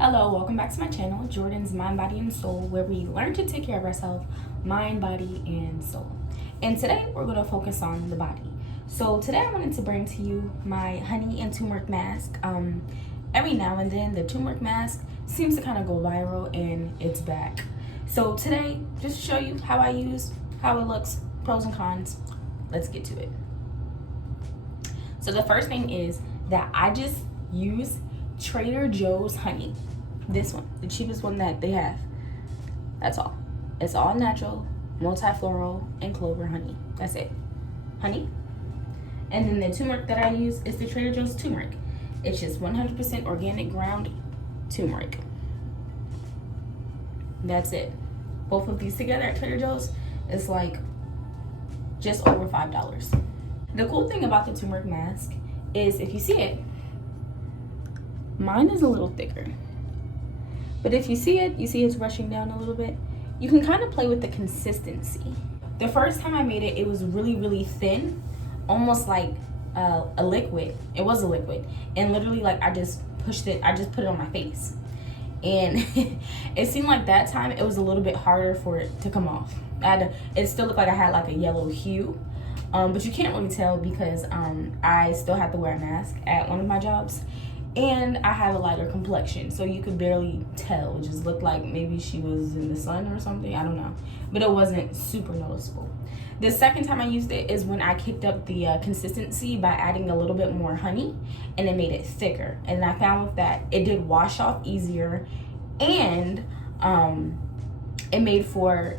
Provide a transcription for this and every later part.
Hello, welcome back to my channel, Jordan's Mind, Body, and Soul, where we learn to take care of ourselves, mind, body, and soul. And today we're going to focus on the body. So today I wanted to bring to you my honey and turmeric mask. Every now and then the turmeric mask seems to kind of go viral and it's back. So today, just to show you how I use, how it looks, pros and cons, let's get to it. So the first thing is that I just use Trader Joe's honey. This one, the cheapest one that they have. That's all. It's all natural, multi-floral, and clover honey. That's it. Honey. And then the turmeric that I use is the Trader Joe's turmeric. It's just 100% organic ground turmeric. That's it. Both of these together at Trader Joe's is like just over $5. The cool thing about the turmeric mask is if you see it, mine is a little thicker. But if you see it, you see it's rushing down a little bit. You can kind of play with the consistency. The first time I made it, it was really, really thin, almost like a liquid. It was a liquid. And literally, like, I just pushed it, I just put it on my face. And it seemed like that time it was a little bit harder for it to come off. It still looked like I had like a yellow hue. But you can't really tell because I still have to wear a mask at one of my jobs. And I have a lighter complexion, so you could barely tell. It just looked like maybe she was in the sun or something. I don't know. But it wasn't super noticeable. The second time I used it is when I kicked up the consistency by adding a little bit more honey, and it made it thicker. And I found with that, it did wash off easier, and it made for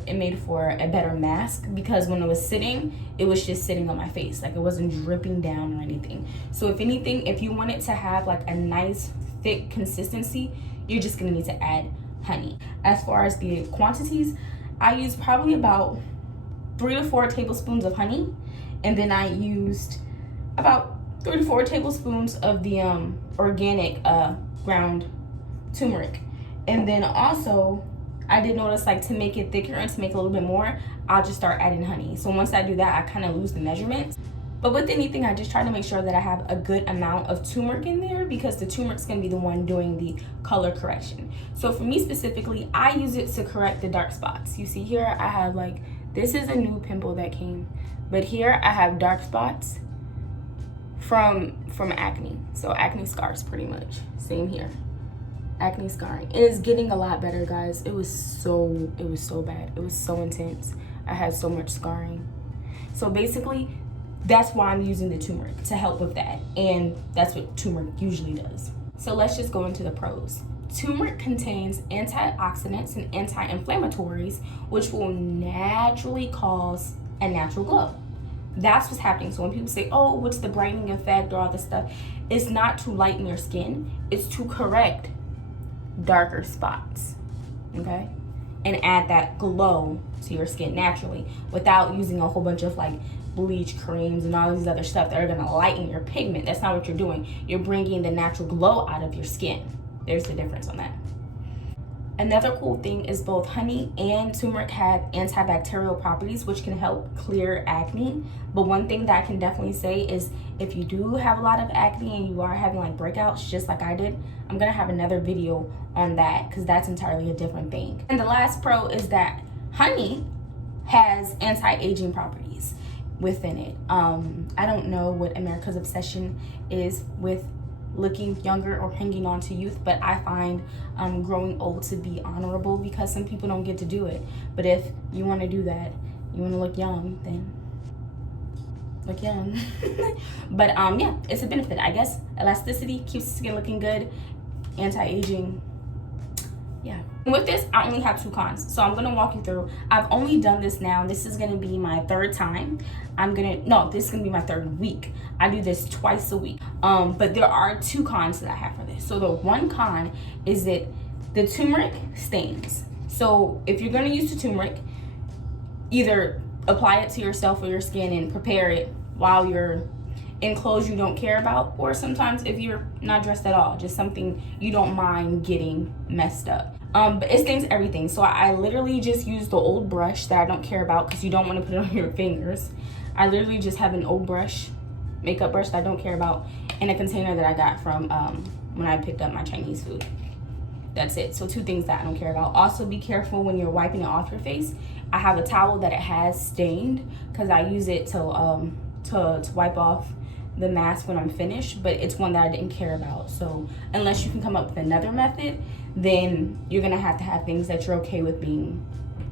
a better mask because when it was sitting, it was just sitting on my face, like it wasn't dripping down or anything. So if anything, if you want it to have like a nice thick consistency, you're just gonna need to add honey. As far as the quantities, I used probably about 3 to 4 tablespoons of honey, and then I used about 3 to 4 tablespoons of the organic ground turmeric. And then also I did notice, like, to make it thicker and to make it a little bit more, I'll just start adding honey. So once I do that, I kind of lose the measurements. But with anything, I just try to make sure that I have a good amount of turmeric in there because the turmeric's gonna be the one doing the color correction. So for me specifically, I use it to correct the dark spots. You see here, I have like, this is a new pimple that came, but here I have dark spots from acne. So acne scars pretty much, same here. Acne scarring. It is getting a lot better, guys. It was so bad. It was so intense. I had so much scarring. So basically, that's why I'm using the turmeric, to help with that. And that's what turmeric usually does. So let's just go into the pros. Turmeric contains antioxidants and anti-inflammatories, which will naturally cause a natural glow. That's what's happening. So when people say, oh, what's the brightening effect or all this stuff, it's not to lighten your skin. It's to correct darker spots, okay, and add that glow to your skin naturally without using a whole bunch of like bleach creams and all these other stuff that are going to lighten your pigment. That's not what you're doing. You're bringing the natural glow out of your skin. There's the difference on that. Another cool thing is both honey and turmeric have antibacterial properties, which can help clear acne. But one thing that I can definitely say is if you do have a lot of acne and you are having like breakouts, just like I did, I'm gonna have another video on that because that's entirely a different thing. And the last pro is that honey has anti-aging properties within it. I don't know what America's obsession is with looking younger or hanging on to youth, but I find growing old to be honorable because some people don't get to do it. But if you want to do that, you want to look young, then look young. But yeah, it's a benefit, I guess. Elasticity keeps the skin looking good. Anti-aging, yeah. With this, I only have 2 cons, so I'm gonna walk you through. I've only done this now. This is gonna be my 3rd time. This is gonna be my 3rd week. I do this twice a week. But there are 2 cons that I have for this. So the one con is that the turmeric stains. So if you're gonna use the turmeric, either apply it to yourself or your skin and prepare it while you're in clothes you don't care about, or sometimes if you're not dressed at all, just something you don't mind getting messed up. But it stains everything. So I literally just use the old brush that I don't care about because you don't want to put it on your fingers. I literally just have an old brush, makeup brush that I don't care about, in a container that I got from when I picked up my Chinese food. That's it. So 2 things that I don't care about. Also, be careful when you're wiping it off your face. I have a towel that it has stained because I use it to wipe off the mask when I'm finished, but it's one that I didn't care about. So unless you can come up with another method, then you're gonna have to have things that you're okay with being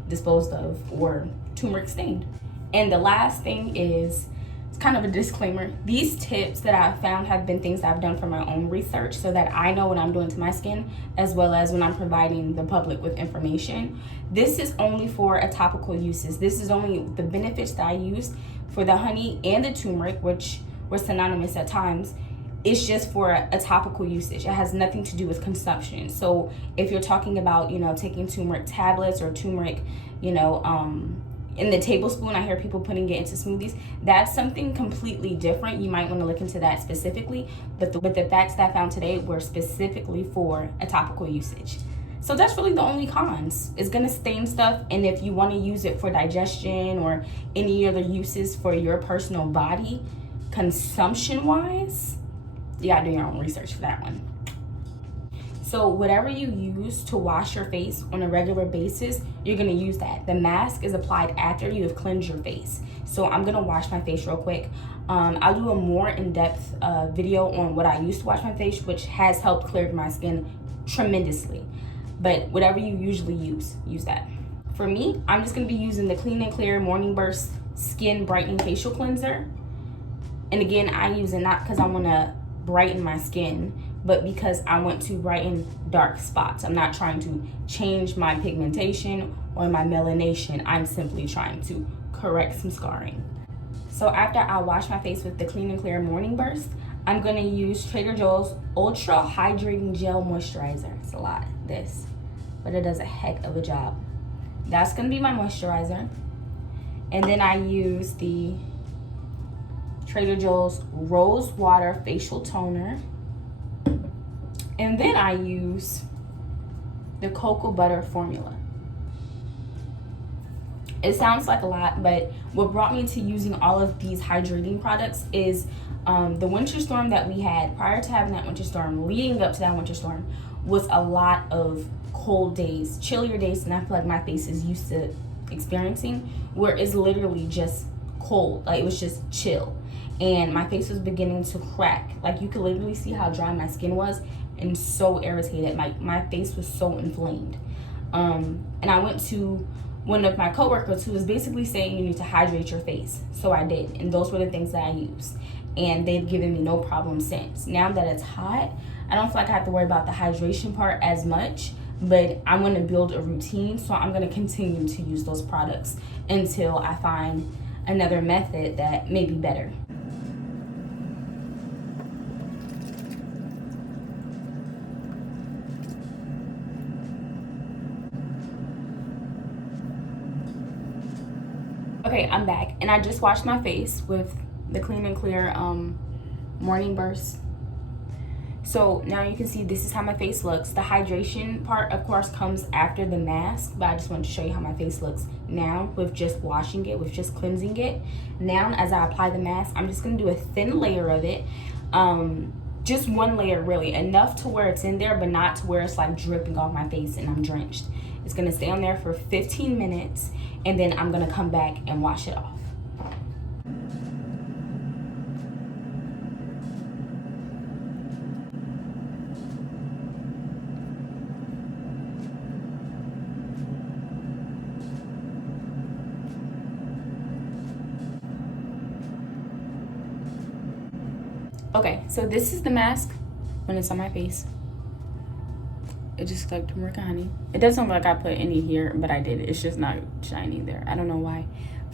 disposed of or turmeric stained. And the last thing is, it's kind of a disclaimer. These tips that I've found have been things that I've done for my own research so that I know what I'm doing to my skin, as well as when I'm providing the public with information. This is only for a topical uses. This is only the benefits that I used for the honey and the turmeric, which were synonymous at times. It's just for a topical usage. It has nothing to do with consumption. So if you're talking about, taking turmeric tablets or turmeric, in the tablespoon, I hear people putting it into smoothies. That's something completely different. You might want to look into that specifically. But the facts that I found today were specifically for a topical usage. So that's really the only cons. It's gonna stain stuff, and if you want to use it for digestion or any other uses for your personal body, consumption-wise, you gotta do your own research for that one. So whatever you use to wash your face on a regular basis, you're gonna use that. The mask is applied after you have cleansed your face. So I'm gonna wash my face real quick. I'll do a more in-depth video on what I use to wash my face, which has helped clear my skin tremendously. But whatever you usually use that. For me, I'm just gonna be using the Clean and Clear Morning Burst Skin Brightening Facial Cleanser. And again, I use it not because I wanna brighten my skin, but because I want to brighten dark spots. I'm not trying to change my pigmentation or my melanation. I'm simply trying to correct some scarring. So after I wash my face with the Clean and Clear Morning Burst, I'm gonna use Trader Joe's Ultra Hydrating Gel Moisturizer. It's a lot, this, but it does a heck of a job. That's gonna be my moisturizer. And then I use the Trader Joe's Rose Water Facial Toner. And then I use the Cocoa Butter Formula. It sounds like a lot, but what brought me to using all of these hydrating products is the winter storm that we had. Prior to having that winter storm, leading up to that winter storm, was a lot of cold days, chillier days than I feel like my face is used to experiencing, where it's literally just cold. Like, it was just chill. And my face was beginning to crack. Like, you could literally see how dry my skin was and so irritated. My face was so inflamed. And I went to one of my coworkers who was basically saying you need to hydrate your face. So I did, and those were the things that I used. And they've given me no problem since. Now that it's hot, I don't feel like I have to worry about the hydration part as much, but I want to build a routine, so I'm going to continue to use those products until I find another method that may be better. Okay, I'm back, and I just washed my face with the Clean and Clear Morning Burst. So now you can see this is how my face looks. The hydration part, of course, comes after the mask, but I just wanted to show you how my face looks now with just washing it, with just cleansing it. Now, as I apply the mask, I'm just gonna do a thin layer of it. Just one layer, really, enough to where it's in there, but not to where it's like dripping off my face and I'm drenched. It's gonna stay on there for 15 minutes, and then I'm gonna come back and wash it off. Okay, so this is the mask when it's on my face. It just like turmeric and honey. It doesn't look like I put any here, but I did. It's just not shiny there. I don't know why.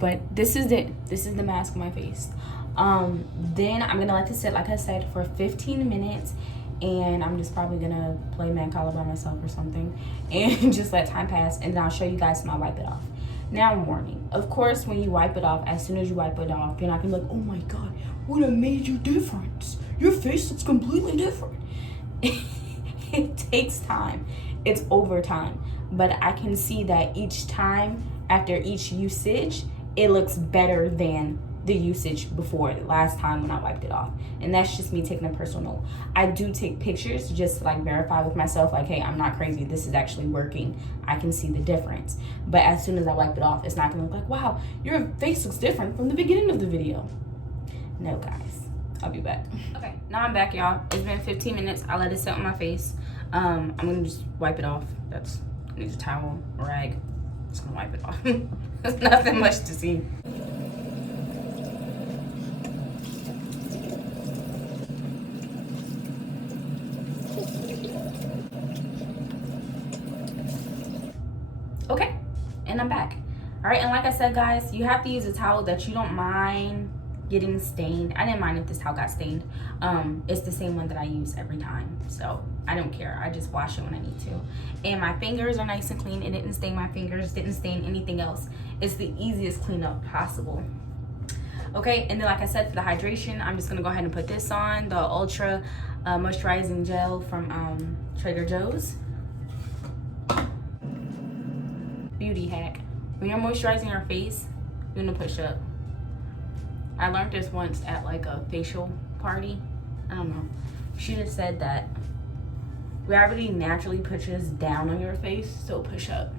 But this is it. This is the mask on my face. Then I'm gonna let this sit, like I said, for 15 minutes. And I'm just probably gonna play man collar by myself or something. And just let time pass. And then I'll show you guys when I wipe it off. Now, warning. Of course, when you wipe it off, as soon as you wipe it off, you're not gonna be like, oh my God, what a major difference. Your face looks completely different. It takes time. It's over time. But I can see that each time, after each usage, it looks better than the usage before last time when I wiped it off. And that's just me taking a personal note. I do take pictures just to like verify with myself, like, hey, I'm not crazy, this is actually working, I can see the difference. But as soon as I wipe it off, it's not gonna look like, wow, your face looks different from the beginning of the video. No, guys, I'll be back. Okay, now I'm back, y'all. It's been 15 minutes. I let it sit on my face. I'm gonna just wipe it off. I need a towel, a rag. Just gonna wipe it off. There's nothing much to see. Okay, and I'm back. All right, and like I said, guys, you have to use a towel that you don't mind getting stained. I didn't mind if this towel got stained. It's the same one that I use every time, so I don't care. I just wash it when I need to. And my fingers are nice and clean. It didn't stain my fingers, didn't stain anything else. It's the easiest cleanup possible. Okay, and then like I said, for the hydration, I'm just gonna go ahead and put this on, the Ultra Moisturizing Gel from Trader Joe's. Beauty hack. When you're moisturizing your face, you're gonna push up. I learned this once at like a facial party. I don't know. She just said that gravity naturally pushes down on your face, so push up.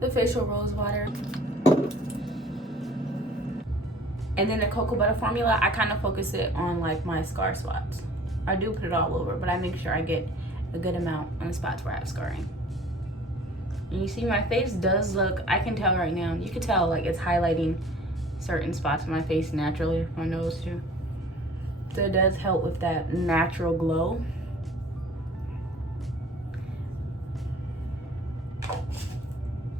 The facial rose water. And then the cocoa butter formula, I kind of focus it on like my scar spots. I do put it all over, but I make sure I get a good amount on the spots where I have scarring. And you see my face does look, I can tell right now, you can tell like it's highlighting certain spots on my face naturally, my nose too. So it does help with that natural glow.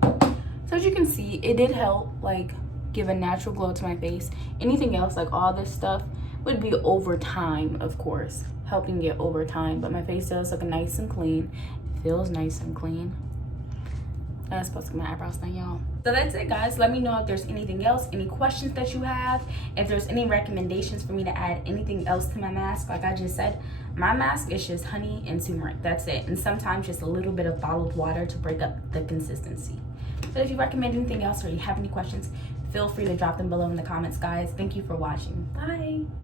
So as you can see, it did help like give a natural glow to my face. Anything else, like all this stuff, would be over time, of course, helping it over time. But my face does look nice and clean. It feels nice and clean. I'm supposed to get my eyebrows done, y'all. So that's it, guys. Let me know if there's anything else, any questions that you have, if there's any recommendations for me to add anything else to my mask. Like I just said, my mask is just honey and turmeric. That's it. And sometimes just a little bit of bottled water to break up the consistency. But if you recommend anything else or you have any questions, feel free to drop them below in the comments, guys. Thank you for watching. Bye.